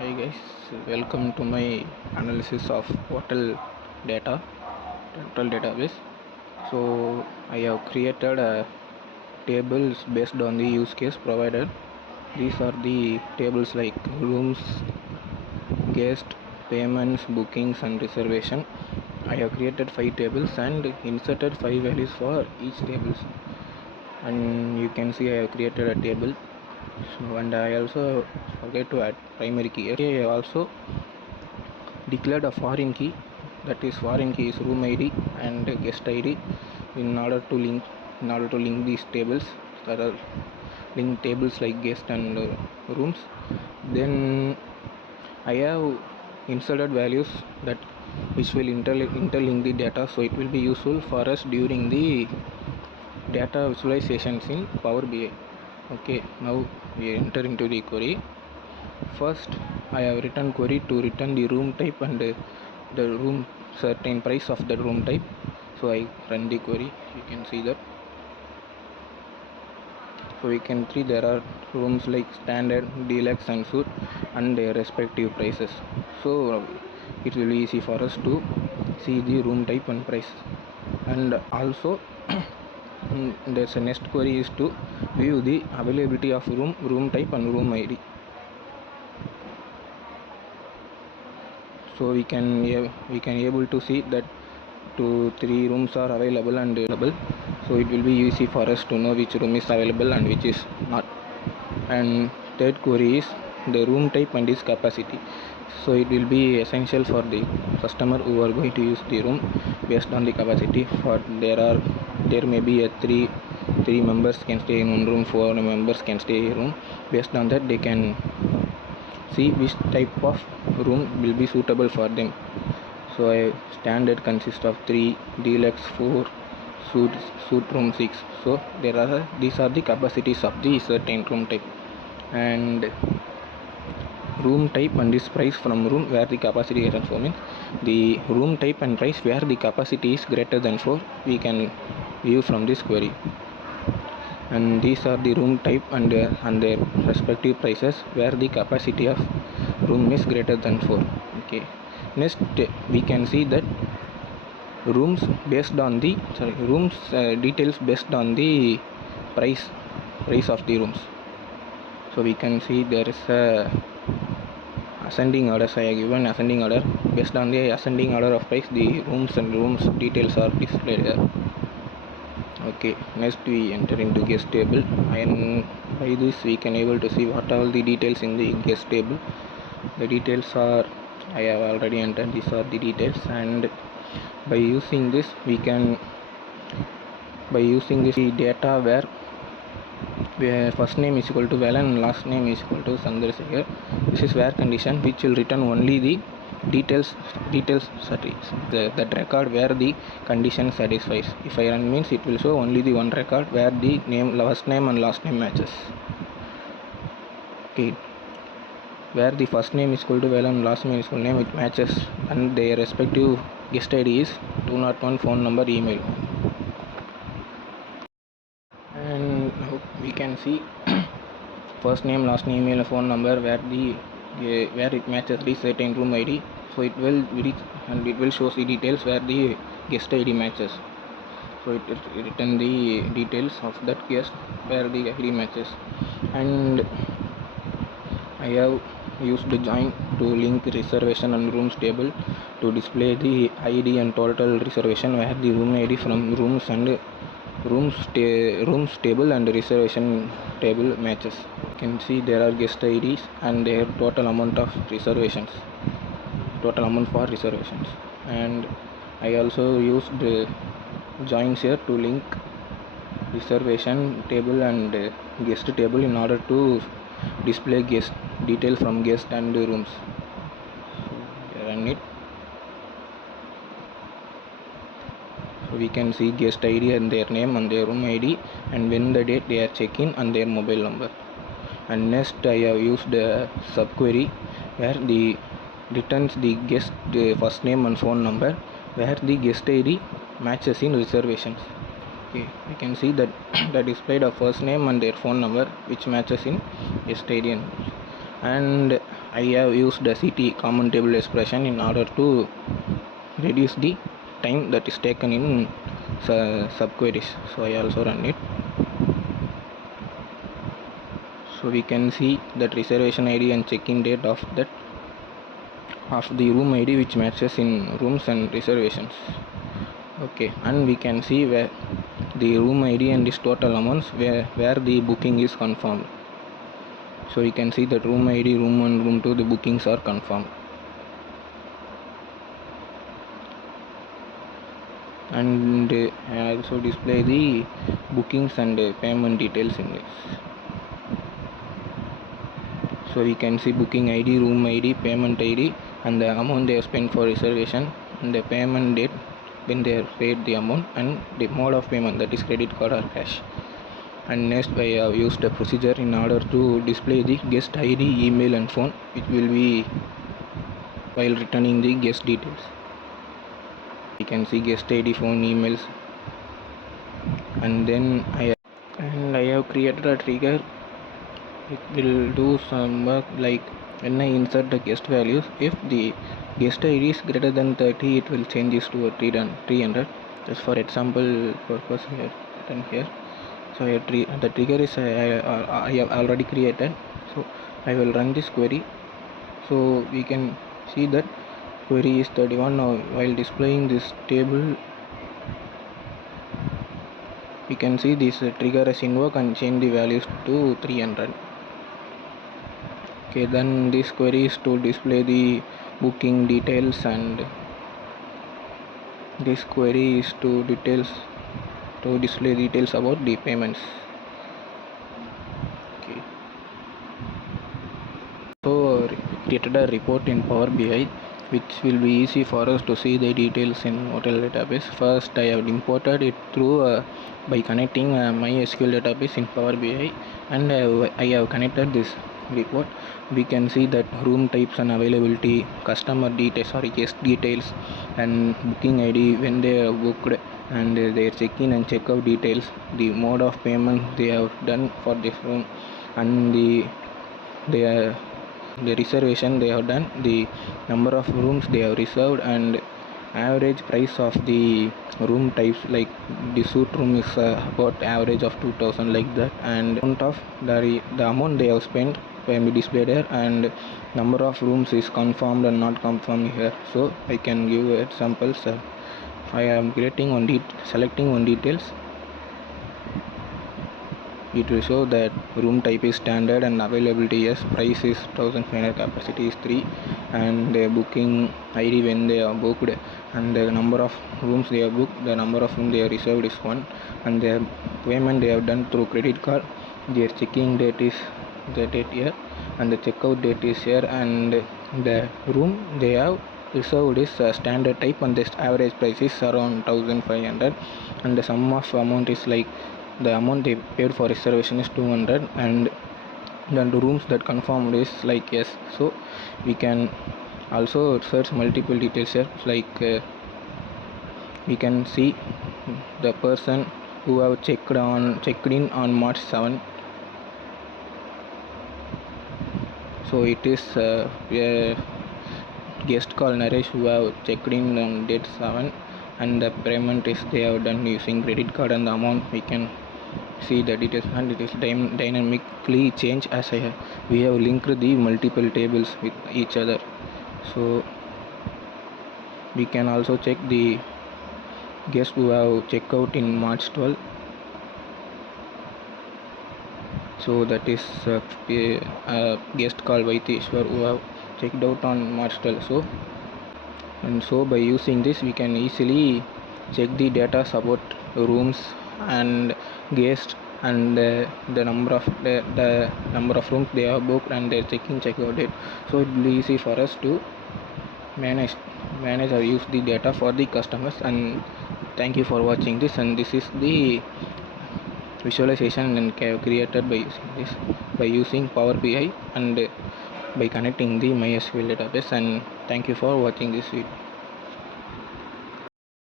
Hi guys, welcome to my analysis of data, hotel database. So I have created tables based on the use case provided. These are the tables like rooms, guest, payments, bookings and reservation. I have created 5 tables and inserted 5 values for each tables. And you can see I have created a table. So, and I also forget to add primary key. I also declared a foreign key, that is foreign key is room id and guest id in order to link these tables. There are link tables like guest and rooms. Then I have inserted values that which will interlink the data, so it will be useful for us during the data visualizations in Power BI. Okay, now we enter into the query. First I have written query to return the room type and the room certain price of the room type. So I run the query. You can see that. So we can see there are rooms like standard, deluxe and suite and their respective prices. So it will be easy for us to see the room type and price. And also there's a next query is to view the availability of room type and room id. So we can able to see that 2-3 rooms are available and available. So it will be easy for us to know which room is available and which is not. And third query is the room type and its capacity. So it will be essential for the customer who are going to use the room based on the capacity. For there may be a three members can stay in one room, 4 members can stay in a room. Based on that they can see which type of room will be suitable for them. So a standard consists of 3, deluxe 4, suite room 6. So these are the capacities of the certain room type. And room type and this price from room where the capacity greater than 4 means the room type and price where the capacity is greater than 4 we can view from this query. And these are the room type and their respective prices where the capacity of room is greater than 4. Okay, next we can see that rooms details based on the price of the rooms. So we can see there is a ascending order. So I have given ascending order. Based on the ascending order of price, the rooms details are displayed here. Okay, next we enter into guest table, and by this we can able to see what all the details in the guest table. The details are I have already entered. These are the details, and by using this data where first name is equal to Val and last name is equal to Chandrasekhar. This is where condition which will return only the details that record where the condition satisfies. If I run means it will show only the one record where the first name and last name matches. Okay, where the first name is equal to Val and last name is equal to name, it matches, and their respective guest ID is 201 phone number, email. And now we can see first name, last name, email, phone number where it matches the certain room ID. So it will show the details where the guest ID matches. So it will return the details of that guest where the ID matches. And I have used the join to link reservation and rooms table to display the ID and total reservation where the room ID from rooms table and reservation table matches. You can see there are guest IDs and their total amount for reservations. And I also used the joins here to link reservation table and guest table in order to display guest detail from guest and rooms. So run it. So we can see guest ID and their name and their room ID and when the date they are checking and their mobile number. And next I have used a subquery where the returns the guest first name and phone number where the guest ID matches in reservations. Okay, we can see that the displayed a first name and their phone number which matches in guest ID. and I have used the CT common table expression in order to reduce the time that is taken in subqueries. So I also run it. So we can see that reservation ID and check-in date of the room ID which matches in rooms and reservations. Okay, and we can see where the room ID and this total amounts where the booking is confirmed. So you can see that room ID, room 1, room 2, the bookings are confirmed. And I also display the bookings and payment details in this. So we can see booking ID, room ID, payment ID, and the amount they have spent for reservation, and the payment date when they have paid the amount, and the mode of payment, that is credit card or cash. And next I have used a procedure in order to display the guest ID, email and phone, which will be while returning the guest details. You can see guest ID, phone, emails, and then I have created a trigger. It will do some work like when I insert the guest values, if the guest ID is greater than 30, it will change this to a 300. Just for example purpose here, written here. So the trigger is I have already created. So I will run this query. So we can see that query is 31. Now while displaying this table, we can see this trigger is invoked and change the values to 300. Okay, then this query is to display the booking details, and this query is to display details about the payments. Okay, so created a report in Power BI which will be easy for us to see the details in hotel database. First I have imported it through by connecting MySQL database in Power BI, and I have connected this report. We can see that room types and availability, customer details or guest details, and booking ID when they are booked, and their check-in and check-out details, the mode of payment they have done for this room, and the reservation they have done, the number of rooms they have reserved, and average price of the room types, like the suite room is about average of 2000, like that, and amount of the amount they have spent can be displayed here, and number of rooms is confirmed and not confirmed here. So I can give examples. I am selecting one details. It will show that room type is standard and availability yes, price is 1500, capacity is 3, and the booking ID when they are booked, and the number of rooms they have booked, the number of rooms they have reserved is 1, and the payment they have done through credit card. Their checking date is the date here, and the checkout date is here, and the room they have reserved is standard type, and the average price is around 1500, and the sum of amount is like the amount they paid for reservation is 200, and then the rooms that confirmed is like yes. So we can also search multiple details here, like we can see the person who have checked in on March 7. So it is a guest called Naresh who have checked in on date 7, and the payment is they have done using credit card, and the amount we can see the details, and it is dynamically change as we have linked the multiple tables with each other. So we can also check the guests who have checked out in March 12. So that is a guest called Vaiteshwar who have checked out on March 12. So by using this we can easily check the data about rooms and guests, and the number of rooms they have booked, and their check-out date. So it will be easy for us to manage or use the data for the customers. And thank you for watching this, and this is the visualization and created by using Power BI and by connecting the MySQL database. And thank you for watching this video.